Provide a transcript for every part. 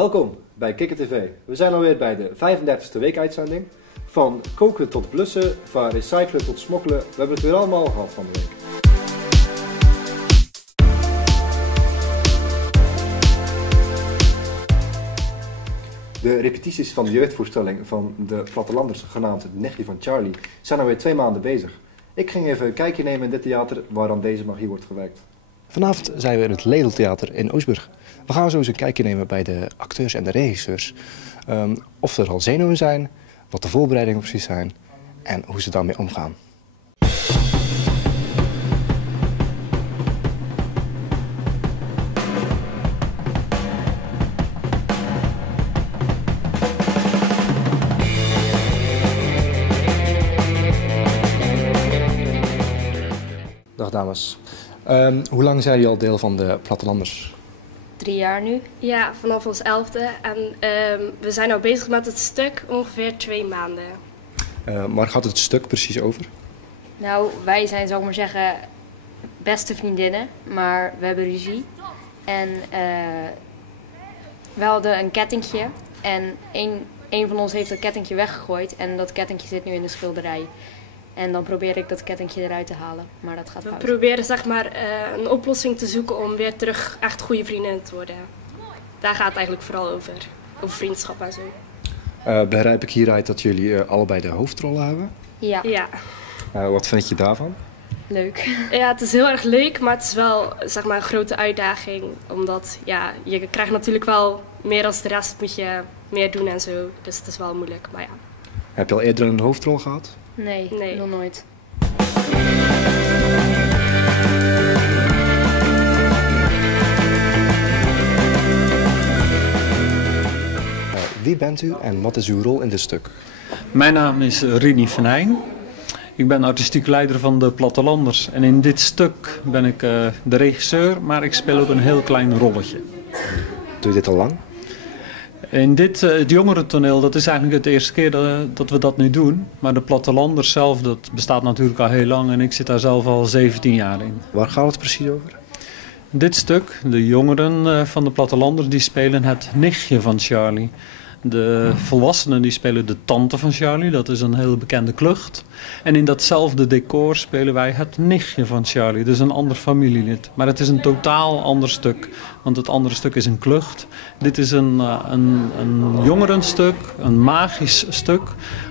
Welkom bij Kikker TV. We zijn alweer bij de 35e weekuitzending. Van koken tot blussen, van recyclen tot smokkelen. We hebben het weer allemaal gehad van de week. De repetities van de jeugdvoorstelling van de plattelanders, genaamd Het Nichtje van Charlie, zijn alweer 2 maanden bezig. Ik ging even een kijkje nemen in dit theater waar aan deze magie wordt gewerkt. Vanavond zijn we in het Ledeltheater in Oostburg. We gaan zo eens een kijkje nemen bij de acteurs en de regisseurs. Of er al zenuwen zijn, wat de voorbereidingen precies zijn en hoe ze daarmee omgaan. Dag dames. Hoe lang zijn jullie al deel van de plattelanders? 3 jaar nu. Ja, vanaf ons 11e. En we zijn nu bezig met het stuk ongeveer 2 maanden. Maar gaat het stuk precies over? Nou, wij zijn, zou ik maar zeggen, beste vriendinnen, maar we hebben ruzie. En we hadden een kettingje en een van ons heeft dat kettingje weggegooid en dat kettingje zit nu in de schilderij. En dan probeer ik dat kettingje eruit te halen, maar dat gaat fout. We proberen zeg maar een oplossing te zoeken om weer terug echt goede vriendinnen te worden. Daar gaat het eigenlijk vooral over vriendschap en zo. Begrijp ik hieruit dat jullie allebei de hoofdrollen hebben? Ja. Ja. Wat vind je daarvan? Leuk. Ja, het is heel erg leuk, maar het is wel zeg maar een grote uitdaging. Omdat ja, je krijgt natuurlijk wel meer als de rest, moet je meer doen en zo. Dus het is wel moeilijk, maar ja. Heb je al eerder een hoofdrol gehad? Nee, nog nooit. Wie bent u en wat is uw rol in dit stuk? Mijn naam is Rini Venijn. Ik ben artistiek leider van de Plattelanders. En in dit stuk ben ik de regisseur, maar ik speel ook een heel klein rolletje. Doe je dit al lang? In het jongerentoneel, dat is eigenlijk de eerste keer dat we dat nu doen. Maar de Plattelanders zelf, dat bestaat natuurlijk al heel lang en ik zit daar zelf al 17 jaar in. Waar gaat het precies over? Dit stuk, de jongeren van de Plattelanders, die spelen het nichtje van Charlie. De volwassenen die spelen de tante van Charlie, dat is een hele bekende klucht. En in datzelfde decor spelen wij het nichtje van Charlie, dus een ander familielid. Maar het is een totaal ander stuk, want het andere stuk is een klucht. Dit is een jongerenstuk, een magisch stuk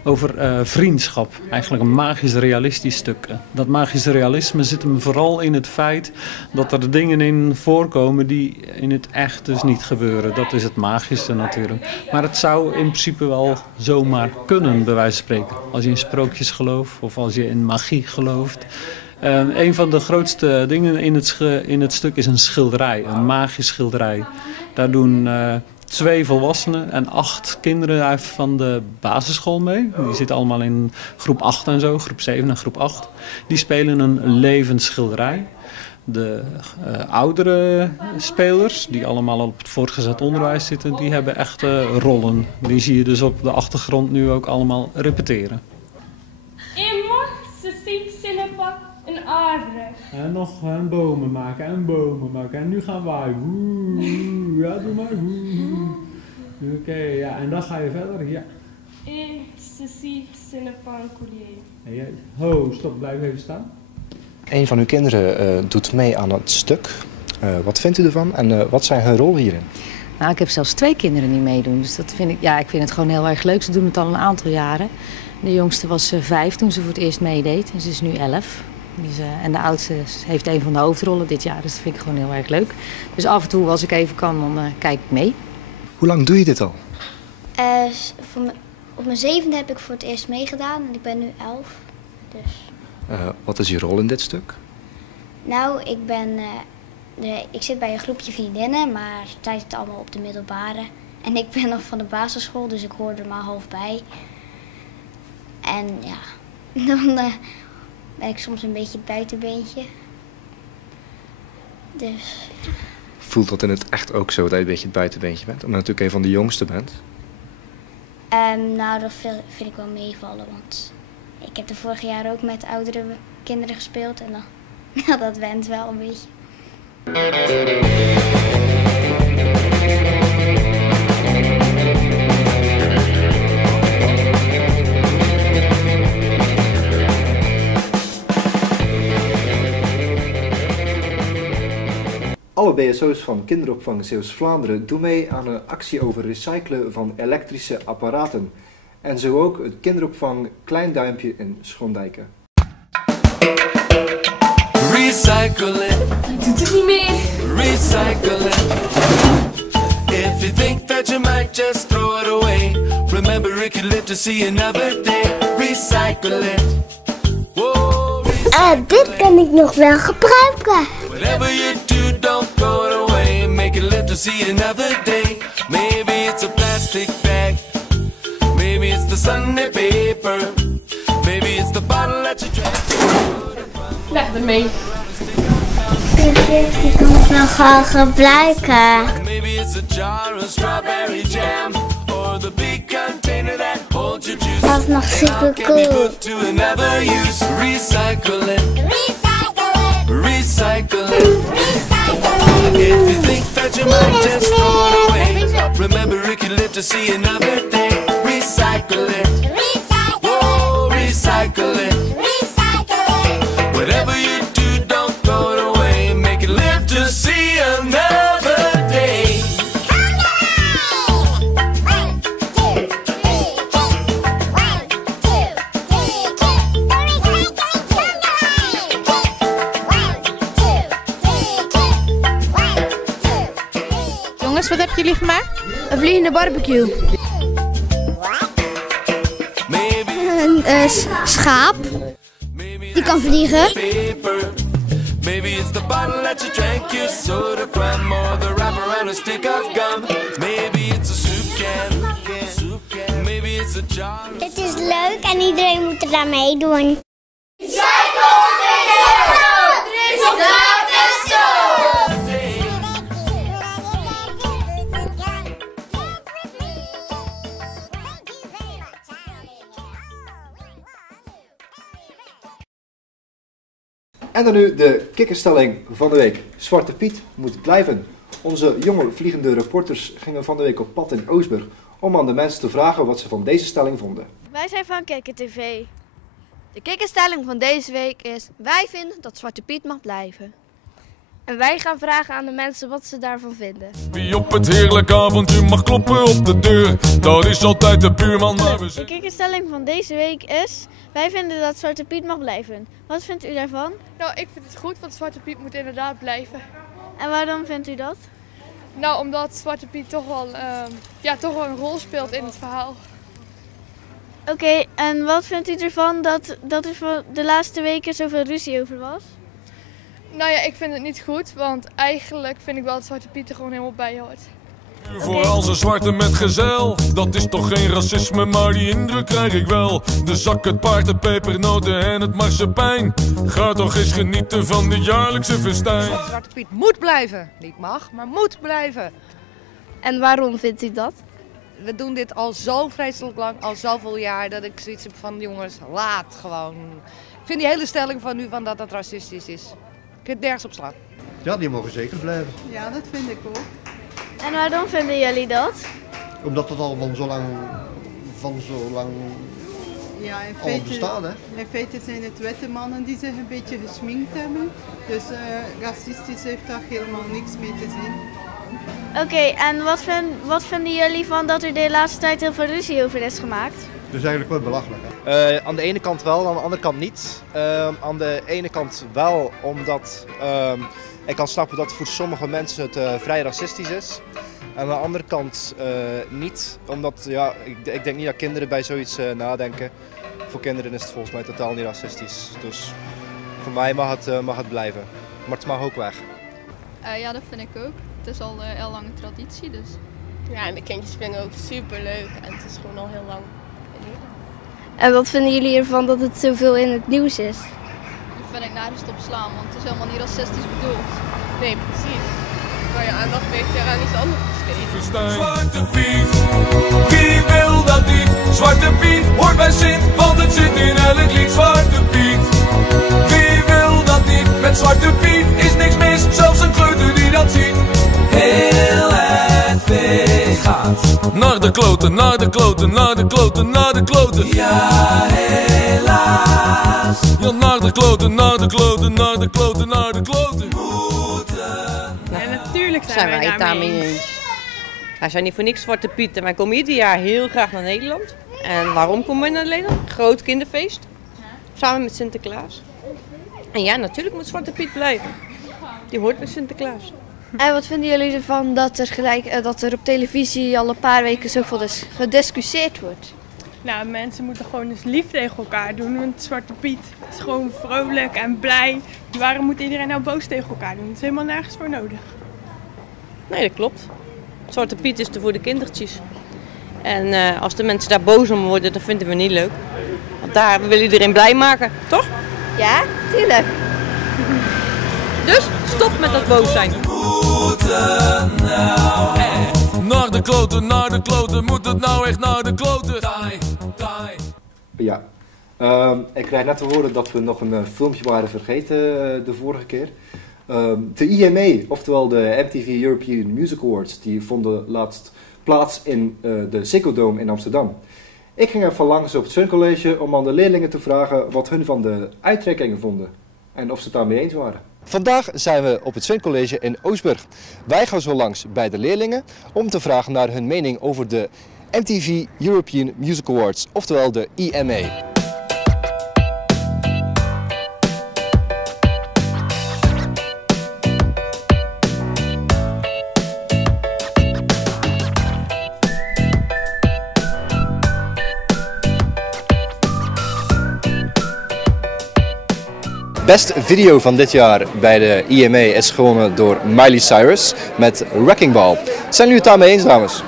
over vriendschap. Eigenlijk een magisch realistisch stuk. Dat magisch realisme zit hem vooral in het feit dat er dingen in voorkomen die in het echt dus niet gebeuren. Dat is het magische natuurlijk. Maar het zou in principe wel zomaar kunnen, bij wijze van spreken. Als je in sprookjes gelooft of als je in magie gelooft. Een van de grootste dingen in het stuk is een schilderij, een magisch schilderij. Daar doen 2 volwassenen en 8 kinderen van de basisschool mee. Die zitten allemaal in groep 8 en zo, groep 7 en groep 8. Die spelen een levend schilderij. De oudere spelers, die allemaal op het voortgezet onderwijs zitten, die hebben echte rollen. Die zie je dus op de achtergrond nu ook allemaal repeteren. Een aarde. En nog bomen maken en bomen maken. En nu gaan wij. Ja, doe maar. Oké, ja. En dan ga je verder. Ja. Ho, stop. Blijf even staan. Een van uw kinderen doet mee aan het stuk. Wat vindt u ervan en wat zijn hun rol hierin? Nou, ik heb zelfs 2 kinderen die meedoen. Dus dat vind ik vind het gewoon heel erg leuk. Ze doen het al een aantal jaren. De jongste was 5 toen ze voor het eerst meedeed. En ze is nu 11. En de oudste heeft een van de hoofdrollen dit jaar. Dus dat vind ik gewoon heel erg leuk. Dus af en toe, als ik even kan, dan kijk ik mee. Hoe lang doe je dit al? Op mijn 7e heb ik voor het eerst meegedaan. En ik ben nu 11. Dus. Wat is je rol in dit stuk? Nou, ik zit bij een groepje vriendinnen, maar zij zitten allemaal op de middelbare. En ik ben nog van de basisschool, dus ik hoor er maar half bij. En ja, dan ben ik soms een beetje het buitenbeentje. Dus. Voelt dat in het echt ook zo dat je een beetje het buitenbeentje bent? Omdat je natuurlijk een van de jongsten bent? Nou, dat vind ik wel meevallen, want ik heb de vorige jaar ook met oudere kinderen gespeeld en dan, ja, dat went wel een beetje. Alle BSO's van kinderopvang Zeeuws-Vlaanderen doen mee aan een actie over recyclen van elektrische apparaten. En zo ook het kinderopvang Klein Duimpje in Schondijken. Recycle it. Ik doe het niet meer. Recycle it. If you think that you might just throw it away, remember it could live to see another day. Recycle it. Whoa, Dit kan ik nog wel gebruiken. whatever you do, don't throw it away. Make it live to see another day. Maybe it's a plastic bag. Maybe it's the Sunday paper. Maybe it's the bottle that you drank. Leg ermee. Die kan ik nog wel gebruiken. Maybe it's a jar of strawberry jam. Or the big container that holds your juice. Dat is nog super Can be cool. put to another use. Recycle it. Recycle it. Recycle it. If you think that you might just throw it away, remember it can live to see another day. Recycle it. Whoa, recycle it. Whatever you do, don't throw it away. Make it live to see another day. Jongens, wat hebben jullie gemaakt? Een vliegende barbecue. Maybe Een schaap. Die kan vliegen. paper. Maybe it's the bottle that you drank your soda from, or the wrapper around a stick of gum. Maybe it's a soup can. Maybe it's a jar. Het is leuk en iedereen moet er aan meedoen. En dan nu de kikkerstelling van de week. Zwarte Piet moet blijven. Onze jonge vliegende reporters gingen van de week op pad in Oostburg om aan de mensen te vragen wat ze van deze stelling vonden. Wij zijn van Kikker TV. De kikkerstelling van deze week is: wij vinden dat Zwarte Piet mag blijven. En wij gaan vragen aan de mensen wat ze daarvan vinden. Wie op het heerlijke avondje mag kloppen op de deur, dat is altijd de buurman. De kikkerstelling van deze week is: wij vinden dat Zwarte Piet mag blijven. Wat vindt u daarvan? Nou, ik vind het goed, want Zwarte Piet moet inderdaad blijven. En waarom vindt u dat? Nou, omdat Zwarte Piet toch wel een rol speelt in het verhaal. Oké, en wat vindt u ervan dat er voor de laatste weken zoveel ruzie over was? Nou ja, ik vind het niet goed, want eigenlijk vind ik wel dat Zwarte Piet er gewoon helemaal bij hoort. Vooral zijn zwarte metgezel, dat is toch geen racisme, maar die indruk krijg ik wel. De zak, het paard, de pepernoten en het marsepein. Ga toch eens genieten van de jaarlijkse festijn. Zwarte Piet moet blijven. Niet mag, maar moet blijven. En waarom vindt u dat? We doen dit al zo vreselijk lang, al zoveel jaar, dat ik zoiets heb van jongens, laat gewoon. Ik vind die hele stelling van nu van dat het racistisch is. Ik kan het nergens op slaan. Ja, die mogen zeker blijven. Ja, dat vind ik ook. En waarom vinden jullie dat? Omdat het al van zo lang Ja, al bestaat, hè? in feite zijn het witte mannen die zich een beetje gesminkt hebben. Dus racistisch heeft daar helemaal niks mee te zien. Oké, en wat vinden jullie van dat er de laatste tijd heel veel ruzie over is gemaakt? Dat is eigenlijk wel belachelijk, hè? Aan de ene kant wel, aan de andere kant niet. Aan de ene kant wel, omdat ik kan snappen dat voor sommige mensen het vrij racistisch is. En aan de andere kant niet, omdat ja, ik denk niet dat kinderen bij zoiets nadenken. Voor kinderen is het volgens mij totaal niet racistisch. Dus voor mij mag het blijven. Maar het mag ook weg. Ja, dat vind ik ook. Het is al heel lange traditie, dus. Ja, en de kindjes vinden ook super leuk en het is gewoon al heel lang. En wat vinden jullie ervan dat het zoveel in het nieuws is? Dat vind ik nergens op slaan, want het is helemaal niet racistisch bedoeld. Nee, precies. Dan kan je aandacht beter aan iets anders besteden. Zwarte Piet, wie wil dat niet? Zwarte Piet hoort bij Sint, want het zit in elk lied. Zwarte Piet, wie wil dat niet? Met Zwarte Piet is niks mis, zelfs een kleuter die dat ziet. Heel het feest gaat naar de kloten, naar de kloten, naar de kloten, naar de kloten. Ja, helaas. Ja, naar de kloten, naar de kloten, naar de kloten, naar de kloten. En we Natuurlijk zijn wij het daarmee eens. Wij zijn niet voor niks Zwarte Piet en wij komen ieder jaar heel graag naar Nederland. En waarom komen wij naar Nederland? Groot kinderfeest. Samen met Sinterklaas. En ja, natuurlijk moet Zwarte Piet blijven. Die hoort bij Sinterklaas. En wat vinden jullie ervan dat er op televisie al een paar weken zoveel gediscussieerd wordt? Nou, mensen moeten gewoon eens lief tegen elkaar doen, want Zwarte Piet is gewoon vrolijk en blij. Waarom moet iedereen nou boos tegen elkaar doen? Dat is helemaal nergens voor nodig. Nee, dat klopt. Zwarte Piet is er voor de kindertjes. En als de mensen daar boos om worden, dat vinden we niet leuk. Want we willen iedereen blij maken, toch? Ja, tuurlijk. Dus stop met dat boos zijn. Naar de kloten, moet het nou echt naar de kloten? Ja, ik krijg net te horen dat we nog een filmpje waren vergeten de vorige keer. De IMA, oftewel de MTV European Music Awards, die vonden laatst plaats in de Ziggo Dome in Amsterdam. Ik ging even langs op het Swin College om aan de leerlingen te vragen wat hun van de uittrekkingen vonden en of ze het daarmee eens waren. Vandaag zijn we op het Swin College in Oostburg. Wij gaan zo langs bij de leerlingen om te vragen naar hun mening over de MTV European Music Awards, oftewel de IMA. Beste video van dit jaar bij de IMA is gewonnen door Miley Cyrus met Wrecking Ball. Zijn jullie het daarmee eens, dames?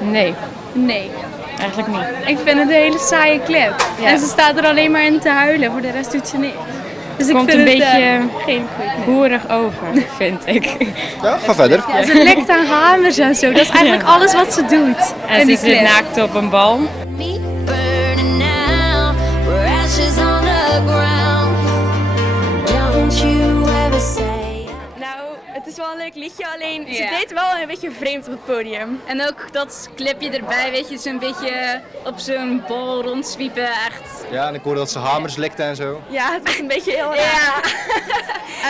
Nee. Nee, eigenlijk niet. Ik vind het een hele saaie clip. Ja. En ze staat er alleen maar in te huilen, voor de rest doet ze niks. Dus ik vind het een beetje geen goed hoerig over, vind ik. Ja, ga verder. Ja, ze lekt aan hamers en zo, dat is eigenlijk alles wat ze doet. En ze zit naakt op een bal. Het is wel een leuk liedje, alleen ze deed wel een beetje vreemd op het podium. En ook dat clipje erbij, weet je, zo'n beetje op zo'n bal rondzwiepen, echt. Ja, en ik hoorde dat ze hamers likte en zo. Ja, het was een beetje heel raar. Ja.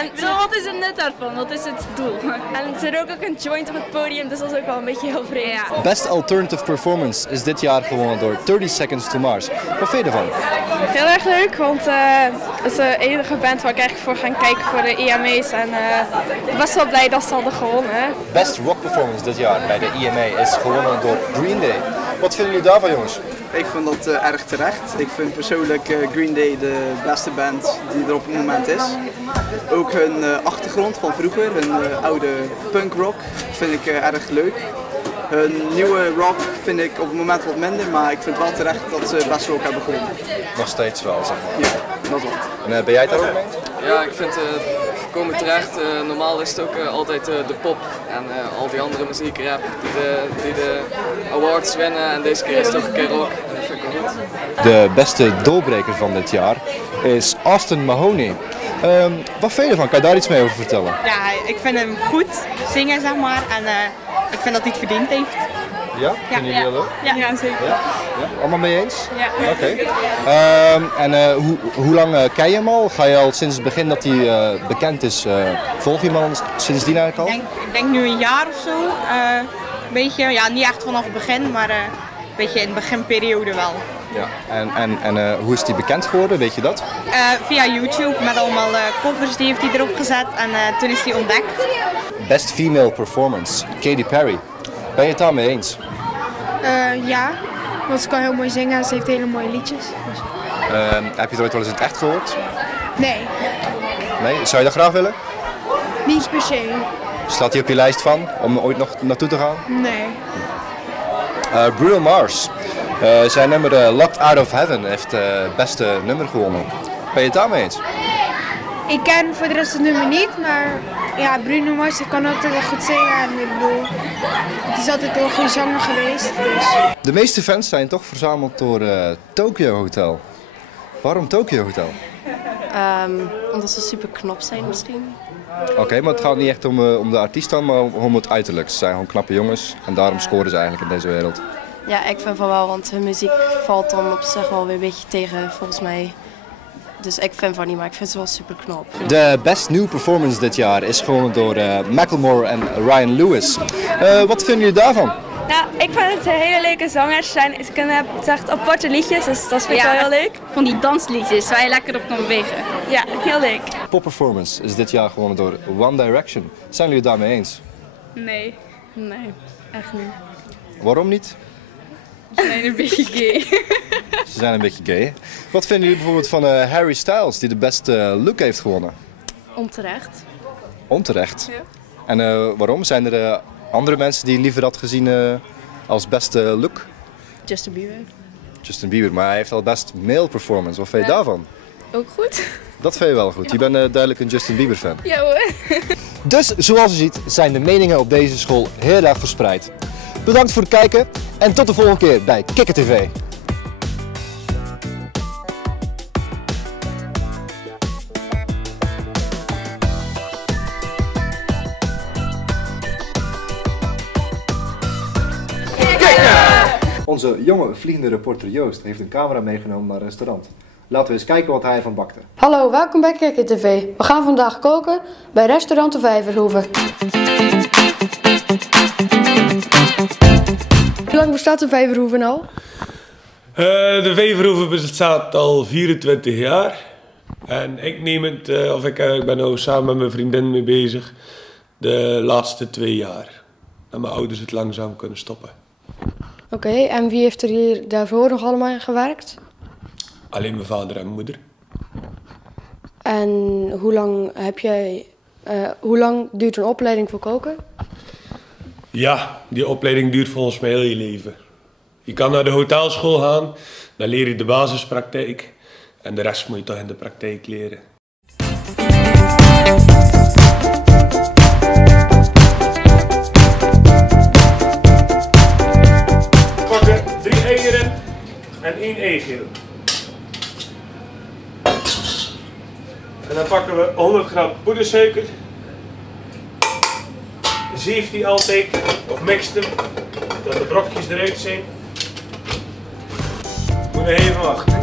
En zo, wat is het nut daarvan? Wat is het doel? En ze rook ook een joint op het podium, dus dat was ook wel een beetje heel vreemd. Ja. Best Alternative Performance is dit jaar gewonnen door 30 Seconds to Mars. Wat vind je ervan? Heel erg leuk, want het is de enige band waar ik eigenlijk voor ga kijken voor de IMA's. En ik ben best wel blij dat ze hadden gewonnen. Best Rock Performance dit jaar bij de IMA is gewonnen door Green Day. Wat vinden jullie daarvan, jongens? Ik vind dat erg terecht. Ik vind persoonlijk Green Day de beste band die er op het moment is. Ook hun achtergrond van vroeger, hun oude punkrock, vind ik erg leuk. Hun nieuwe rock vind ik op het moment wat minder, maar ik vind wel terecht dat ze best rock hebben gewonnen. Nog steeds wel, zeg maar. Ja, dat wel. En ben jij het daar ook mee eens? Ja, ik vind het volkomen terecht. Normaal is het ook altijd de pop en al die andere muziek, rap, die de awards winnen. En deze keer is het ook een keer rock. En dat vind ik wel goed. De beste doorbreker van dit jaar is Austin Mahoney. Wat vind je ervan? Kan je daar iets mee over vertellen? Ja, ik vind hem goed zingen, zeg maar. En ik vind dat hij het verdiend heeft. Ja? Vinden jullie dat leuk? Ja, zeker. Ja? Allemaal mee eens? Ja. Oké. En hoe lang ken je hem al? Ga je al sinds het begin dat hij bekend is, volg je hem al sindsdien eigenlijk al? Ik denk nu een jaar of zo. Een beetje, ja, niet echt vanaf het begin, maar een beetje in de beginperiode wel. Ja. En hoe is hij bekend geworden, weet je dat? Via YouTube met allemaal covers die heeft hij erop gezet en toen is hij ontdekt. Best Female Performance, Katy Perry. Ben je het daarmee eens? Ja, want ze kan heel mooi zingen en ze heeft hele mooie liedjes. Dus. Heb je het ooit wel eens in het echt gehoord? Nee. Nee? Zou je dat graag willen? Niet per se. Staat hij op je lijst van om ooit nog naartoe te gaan? Nee. Bruno Mars. Zijn nummer Locked Out of Heaven heeft het beste nummer gewonnen. Ben je het daarmee eens? Ik ken voor de rest het nummer niet, maar ja, Bruno Mars kan altijd echt goed zingen. En ik bedoel, het is altijd wel een goede zanger geweest. Dus. De meeste fans zijn toch verzameld door Tokyo Hotel. Waarom Tokyo Hotel? Omdat ze super knap zijn misschien. Oké, maar het gaat niet echt om de artiest dan, maar om het uiterlijk. Ze zijn gewoon knappe jongens en daarom scoren ze eigenlijk in deze wereld. Ja, ik vind van wel, want hun muziek valt dan op zich wel weer een beetje tegen volgens mij dus ik vind van niet, maar ik vind ze wel super knap. De best new performance dit jaar is gewonnen door Macklemore en Ryan Lewis. Wat vinden jullie daarvan? Nou, ik vind het hele leuke zangers zijn. Ze kunnen echt aparte liedjes, dus dat vind ik wel heel leuk. Van die dansliedjes waar je lekker op kan bewegen. Ja, heel leuk. Pop performance is dit jaar gewonnen door One Direction. Zijn jullie het daarmee eens? Nee, echt niet. Waarom niet? Ze zijn een beetje gay. Ze zijn een beetje gay. Wat vinden jullie bijvoorbeeld van Harry Styles, die de beste look heeft gewonnen? Onterecht. Onterecht? Ja. En waarom? Zijn er andere mensen die liever had gezien als beste look? Justin Bieber. Justin Bieber, maar hij heeft al best male performance. Wat vind je daarvan? Ook goed. Dat vind je wel goed. Je bent duidelijk een Justin Bieber fan. Ja hoor. Dus zoals je ziet zijn de meningen op deze school heel erg verspreid. Bedankt voor het kijken en tot de volgende keer bij Kikker TV. Onze jonge vliegende reporter Joost heeft een camera meegenomen naar een restaurant. Laten we eens kijken wat hij ervan bakte. Hallo, welkom bij Kikker TV. We gaan vandaag koken bij restaurant De Vijverhoeve. Hoe lang bestaat De Vijverhoeve al? De Vijverhoeve bestaat al 24 jaar. En ik neem het, ik ben nu samen met mijn vriendin mee bezig, de laatste 2 jaar. En mijn ouders het langzaam kunnen stoppen. Oké, en wie heeft er hier daarvoor nog allemaal gewerkt? Alleen mijn vader en mijn moeder. En hoe lang duurt een opleiding voor koken? Ja, die opleiding duurt volgens mij heel je leven. Je kan naar de hotelschool gaan, dan leer je de basispraktijk. En de rest moet je toch in de praktijk leren. We pakken 3 eieren en 1 eigeel. En dan pakken we 100 gram poedersuiker. Zeeft die altijd, of mixt hem, dat de brokjes eruit zijn. Moet je even wachten.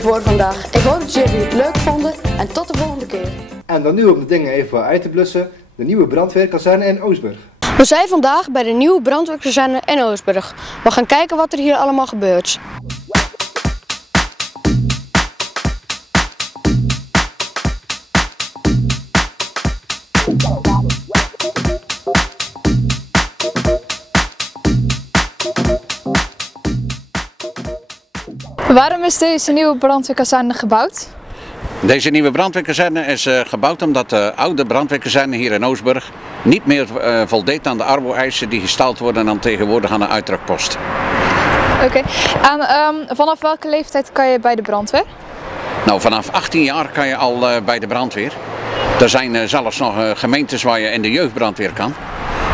Voor vandaag. Ik hoop dat jullie het leuk vonden en tot de volgende keer. En dan nu om de dingen even uit te blussen, de nieuwe brandweerkazerne in Oostburg. We zijn vandaag bij de nieuwe brandweerkazerne in Oostburg. We gaan kijken wat er hier allemaal gebeurt. Waarom is deze nieuwe brandweerkazerne gebouwd? Deze nieuwe brandweerkazerne is gebouwd omdat de oude brandweerkazerne hier in Oostburg niet meer voldeed aan de arbo-eisen die gesteld worden dan tegenwoordig aan de uitdrukpost. Oké. En vanaf welke leeftijd kan je bij de brandweer? Nou, vanaf 18 jaar kan je al bij de brandweer. Er zijn zelfs nog gemeentes waar je in de jeugdbrandweer kan.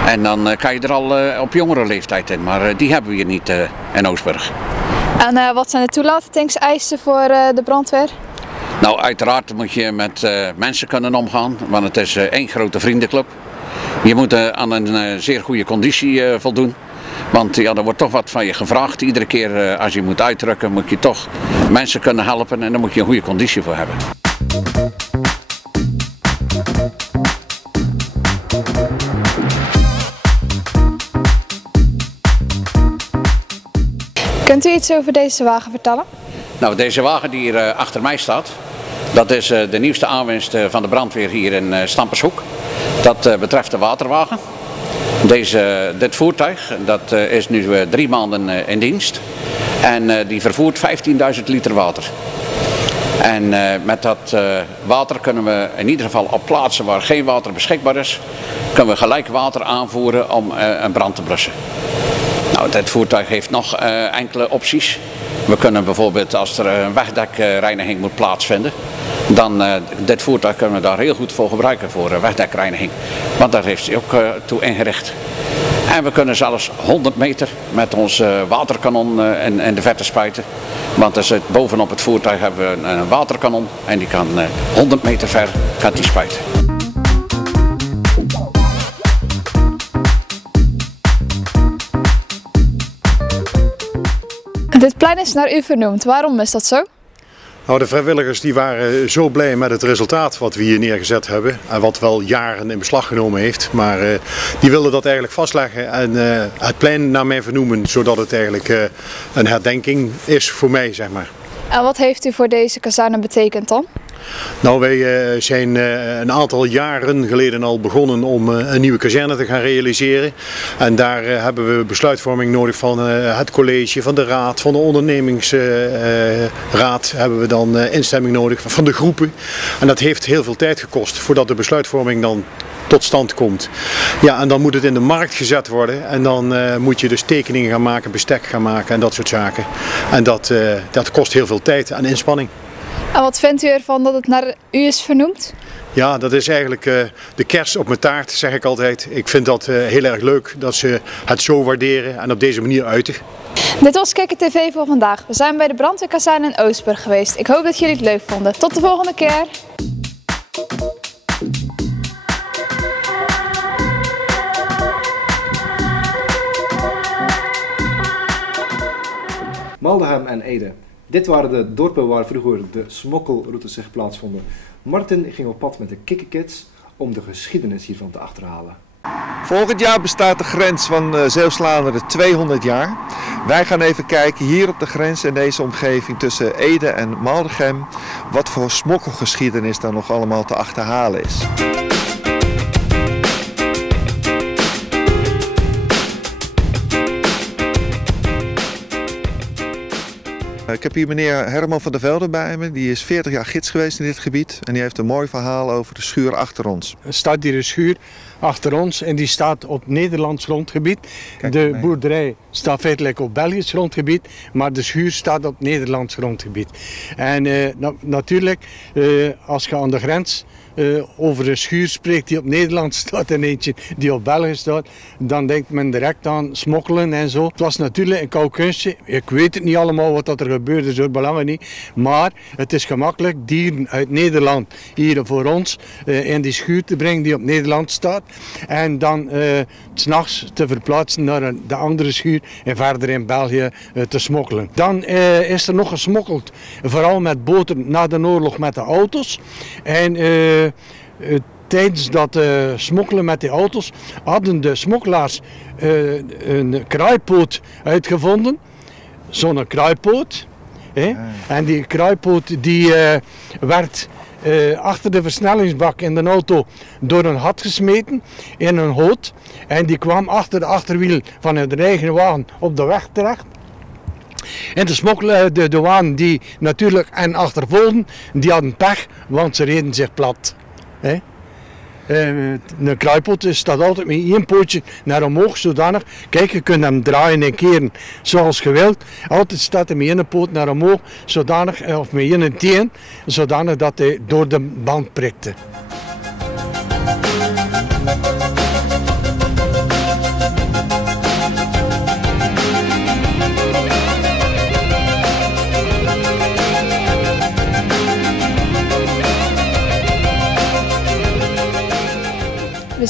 En dan kan je er al op jongere leeftijd in, maar die hebben we hier niet in Oostburg. En wat zijn de toelatingseisen voor de brandweer? Nou, uiteraard moet je met mensen kunnen omgaan, want het is één grote vriendenclub. Je moet aan een zeer goede conditie voldoen. Want ja, er wordt toch wat van je gevraagd. Iedere keer als je moet uitdrukken, moet je toch mensen kunnen helpen en daar moet je een goede conditie voor hebben. Kunt u iets over deze wagen vertellen? Nou, deze wagen die hier achter mij staat, dat is de nieuwste aanwinst van de brandweer hier in Stampershoek. Dat betreft de waterwagen. Dit voertuig dat is nu 3 maanden in dienst en die vervoert 15.000 liter water. En met dat water kunnen we in ieder geval op plaatsen waar geen water beschikbaar is, kunnen we gelijk water aanvoeren om een brand te blussen. Nou, dit voertuig heeft nog enkele opties. We kunnen bijvoorbeeld, als er een wegdekreiniging moet plaatsvinden, dan dit voertuig kunnen we daar heel goed voor gebruiken voor wegdekreiniging. Want daar heeft hij ook toe ingericht. En we kunnen zelfs 100 meter met ons waterkanon in de verte spuiten. Want er zit bovenop het voertuig hebben we een waterkanon en die kan 100 meter ver gaat die spuiten. Dit plein is naar u vernoemd. Waarom is dat zo? Nou, de vrijwilligers die waren zo blij met het resultaat wat we hier neergezet hebben. En wat wel jaren in beslag genomen heeft. Maar die wilden dat eigenlijk vastleggen en het plein naar mij vernoemen. Zodat het eigenlijk een herdenking is voor mij, zeg maar. En wat heeft u voor deze kazerne betekend dan? Nou, wij zijn een aantal jaren geleden al begonnen om een nieuwe kazerne te gaan realiseren. En daar hebben we besluitvorming nodig van het college, van de raad, van de ondernemingsraad hebben we dan instemming nodig, van de groepen. En dat heeft heel veel tijd gekost voordat de besluitvorming dan tot stand komt. Ja, en dan moet het in de markt gezet worden en dan moet je dus tekeningen gaan maken, bestek gaan maken en dat soort zaken. En dat kost heel veel tijd en inspanning. En wat vindt u ervan dat het naar u is vernoemd? Ja, dat is eigenlijk de kers op mijn taart, zeg ik altijd. Ik vind dat heel erg leuk dat ze het zo waarderen en op deze manier uiten. Dit was Kikker TV voor vandaag. We zijn bij de brandweerkazerne in Oostburg geweest. Ik hoop dat jullie het leuk vonden. Tot de volgende keer! Maldegem en Ede. Dit waren de dorpen waar vroeger de smokkelroutes zich plaatsvonden. Martin ging op pad met de Kikkerkids om de geschiedenis hiervan te achterhalen. Volgend jaar bestaat de grens van Zeeuws-Vlaanderen 200 jaar. Wij gaan even kijken hier op de grens in deze omgeving tussen Ede en Maldegem wat voor smokkelgeschiedenis daar nog allemaal te achterhalen is. Ik heb hier meneer Herman van der Velde bij me. Die is 40 jaar gids geweest in dit gebied. En die heeft een mooi verhaal over de schuur achter ons. Er staat hier een schuur achter ons en die staat op Nederlands grondgebied. De boerderij staat feitelijk op Belgisch grondgebied, maar de schuur staat op Nederlands grondgebied. En natuurlijk, als je aan de grens over een schuur spreekt die op Nederland staat en eentje die op België staat, dan denkt men direct aan smokkelen en zo. Het was natuurlijk een koud kunstje. Ik weet het niet allemaal wat er gebeurde, zo belangrijk niet. Maar het is gemakkelijk dieren uit Nederland hier voor ons in die schuur te brengen die op Nederland staat. En dan 's nachts te verplaatsen naar de andere schuur en verder in België te smokkelen. Dan is er nog gesmokkeld, vooral met boten na de oorlog met de auto's. En tijdens dat smokkelen met die auto's hadden de smokkelaars een kruipoot uitgevonden. Zo'n kruipoot. En die kruipoot die werd achter de versnellingsbak in de auto door een gat gesmeten in een hout. En die kwam achter de achterwiel van de eigen wagen op de weg terecht. En de smokkelaars, de wagen die natuurlijk en achtervolgden, die hadden pech, want ze reden zich plat. Een kruipot staat altijd met één pootje naar omhoog, zodanig, kijk, je kunt hem draaien en keren zoals je wilt. Altijd staat hij met één poot naar omhoog, zodanig, of met één teen, zodanig dat hij door de band prikte.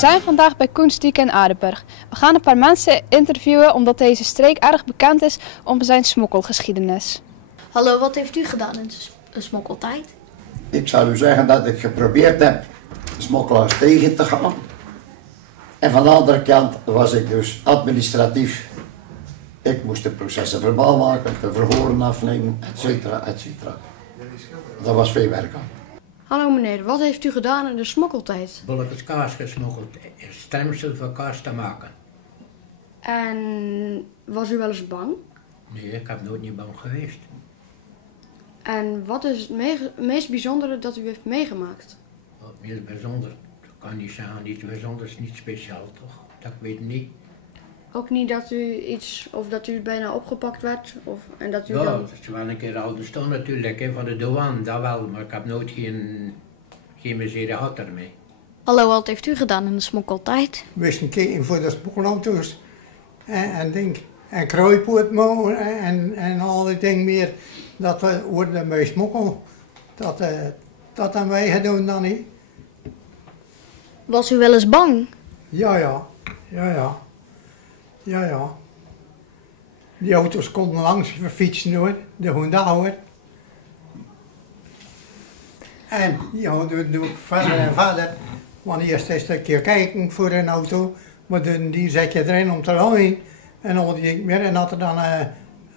zijn vandaag bij Koenstiek en Aardenburg. We gaan een paar mensen interviewen omdat deze streek erg bekend is om zijn smokkelgeschiedenis. Hallo, wat heeft u gedaan in de smokkeltijd? Ik zou u zeggen dat ik geprobeerd heb smokkelaars tegen te gaan. En van de andere kant was ik dus administratief. Ik moest de processen verbaal maken, de verhoren afnemen, etcetera, etcetera. Dat was veel werk aan. Hallo meneer, wat heeft u gedaan in de smokkeltijd? Bolletjes kaas gesmokkeld, stemsel voor kaas te maken. En was u wel eens bang? Nee, ik heb nooit niet bang geweest. En wat is het meest bijzondere dat u heeft meegemaakt? Wat meest bijzonder, dat kan niet zeggen, niet bijzonder is niet speciaal toch? Dat weet ik niet. Ook niet dat u iets, of dat u bijna opgepakt werd? En dat u ja, dan... dat is wel een keer al bestaan natuurlijk, hè, van de douane, dat wel, maar ik heb nooit geen miserie gehad daarmee. Hallo, wat heeft u gedaan in de smokkeltijd? We wisten kijken voor de smokkelauto's en kruipoort en al die dingen meer. Dat we worden bij smokkel, dat hebben wij gedaan dan niet. Was u wel eens bang? Ja. Die auto's konden langs fietsen hoor, de Honda hoor. En ja, doe ik verder en verder. Want eerst is een keer kijken voor een auto, maar die zet je erin om te rijden. En al die dingen meer. En als er dan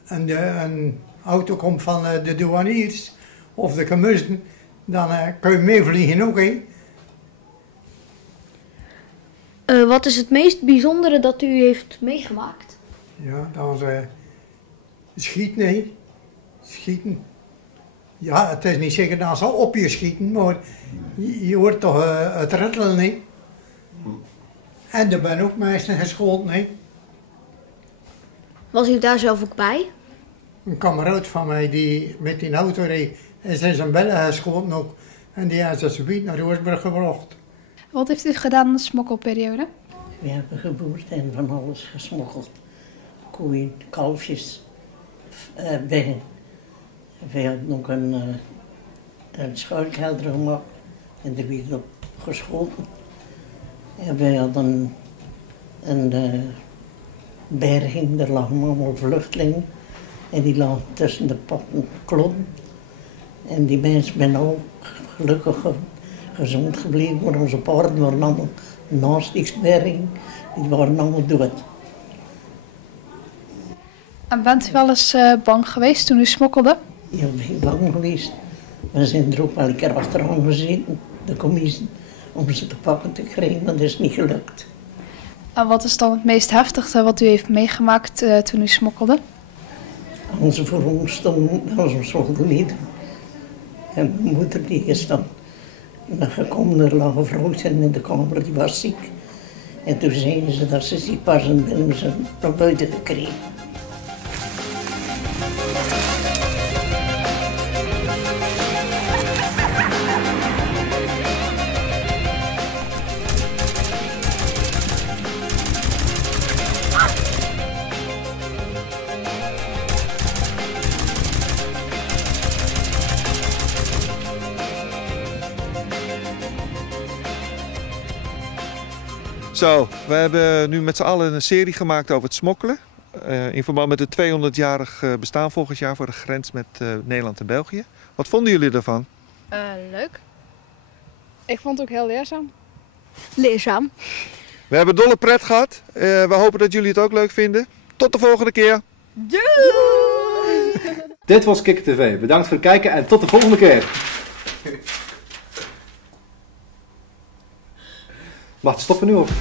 een auto komt van de douaniers of de commussen, dan kun je meevliegen ook. Wat is het meest bijzondere dat u heeft meegemaakt? Ja, dan schieten. Schieten. Ja, het is niet zeker dat ze op je schieten, maar je hoort toch het rittelen niet. En er ben ook mensen geschoten. Niet? Was u daar zelf ook bij? Een kameraad van mij die met die auto reed, is in zijn bellen geschoten ook. En die heeft ze zoiets naar Oostburg gebracht. Wat heeft u gedaan in de smokkelperiode? We hebben geboerd en van alles gesmokkeld. Koeien, kalfjes, bijen. We hadden ook een schuilkelder gemaakt en er werd op geschoten. En we hadden een berging, daar lagen allemaal vluchtelingen. En die lagen tussen de potten klodden. En die mensen zijn ook gelukkig gezond gebleven, maar onze paarden waren allemaal naast die berging. Die waren allemaal dood. En bent u wel eens bang geweest toen u smokkelde? Ja, ik ben bang geweest. We zijn er ook wel een keer achteraan gezeten, de commissie, om ze te pakken te krijgen, maar dat is niet gelukt. En wat is dan het meest heftigste wat u heeft meegemaakt toen u smokkelde? Als ze voor ons stonden, als we zochten niet. En mijn moeder die is dan gekomen, er lag een vrouw in de kamer, die was ziek. En toen zeiden ze dat ze ziek was en hebben ze naar buiten gekregen. Zo, we hebben nu met z'n allen een serie gemaakt over het smokkelen. In verband met het 200-jarig bestaan volgend jaar voor de grens met Nederland en België. Wat vonden jullie ervan? Leuk. Ik vond het ook heel leerzaam. Leerzaam. We hebben dolle pret gehad. We hopen dat jullie het ook leuk vinden. Tot de volgende keer. Doei! Dit was Kikker TV. Bedankt voor het kijken en tot de volgende keer. Mag het stoppen nu of?